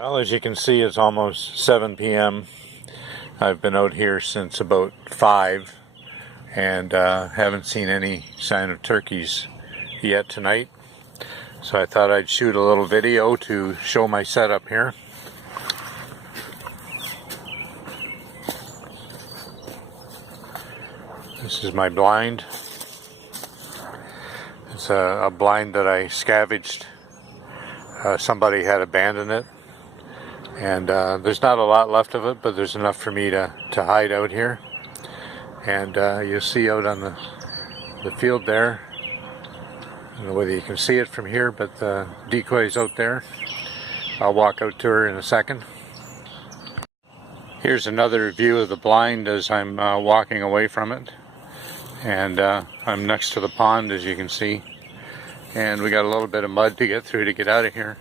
Well, as you can see, it's almost 7 p.m. I've been out here since about 5 and haven't seen any sign of turkeys yet tonight. So I thought I'd shoot a little video to show my setup here. This is my blind. It's a blind that I scavenged. Somebody had abandoned it. And there's not a lot left of it, but there's enough for me to hide out here. And you'll see out on the field there, I don't know whether you can see it from here, but the decoy's out there. I'll walk out to her in a second. Here's another view of the blind as I'm walking away from it. And I'm next to the pond, as you can see. And we got a little bit of mud to get through to get out of here.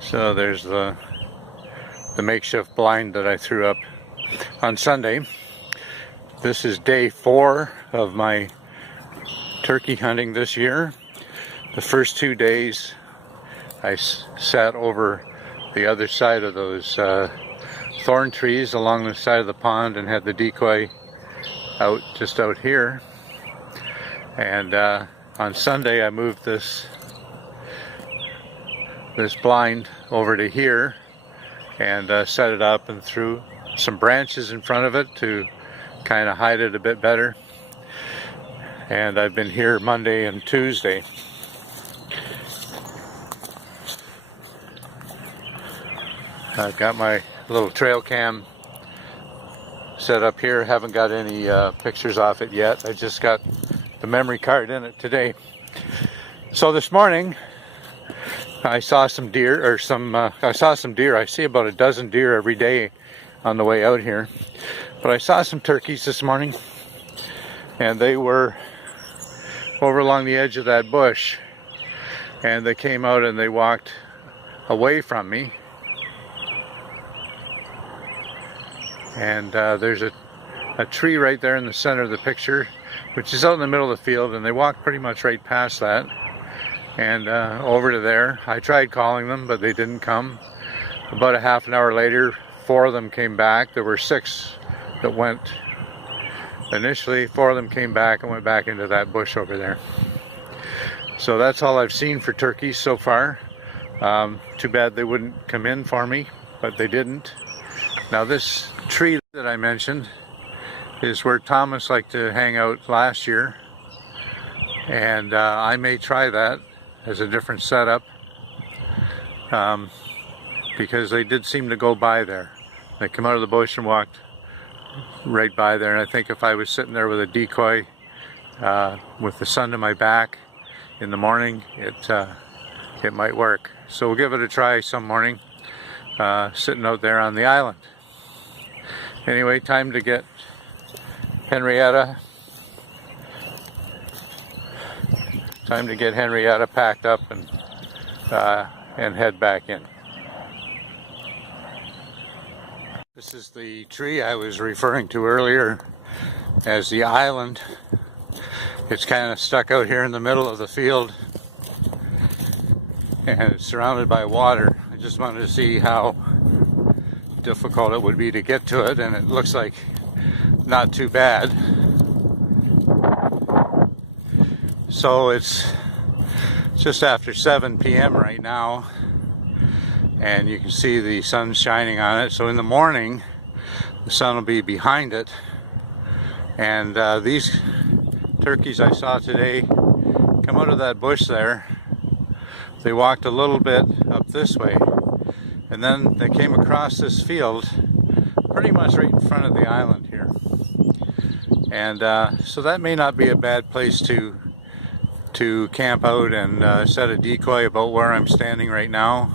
So there's the makeshift blind that I threw up on Sunday. This is day 4 of my turkey hunting this year. The first 2 days I sat over the other side of those thorn trees along the side of the pond and had the decoy out just out here. And on Sunday I moved this blind over to here and set it up and threw some branches in front of it to kind of hide it a bit better. And I've been here Monday and Tuesday. I've got my little trail cam set up here. Haven't got any pictures off it yet. I just got the memory card in it today. So this morning I saw some deer, I see about a dozen deer every day on the way out here. But I saw some turkeys this morning, and they were over along the edge of that bush. And they came out and they walked away from me. And there's a tree right there in the center of the picture, which is out in the middle of the field, and they walked pretty much right past that. And over to there. I tried calling them, but they didn't come. About a half an hour later, 4 of them came back. There were 6 that went initially. 4 of them came back and went back into that bush over there. So that's all I've seen for turkeys so far. Too bad they wouldn't come in for me, but they didn't. Now this tree that I mentioned is where Thomas liked to hang out last year. And I may try that as a different setup, because they did seem to go by there. They come out of the bush and walked right by there, and I think if I was sitting there with a decoy with the sun to my back in the morning, it might work. So we'll give it a try some morning, sitting out there on the island. Anyway, time to get Henrietta packed up and head back in. This is the tree I was referring to earlier as the island. It's kind of stuck out here in the middle of the field, and it's surrounded by water. I just wanted to see how difficult it would be to get to it, and it looks like not too bad. So it's just after 7 p.m. right now, and you can see the sun shining on it. So in the morning the sun will be behind it, and these turkeys I saw today come out of that bush there. They walked a little bit up this way, and then they came across this field pretty much right in front of the island here. And so that may not be a bad place to camp out and set a decoy about where I'm standing right now,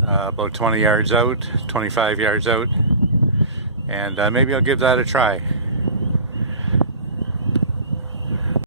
about 20 yards out, 25 yards out, and maybe I'll give that a try.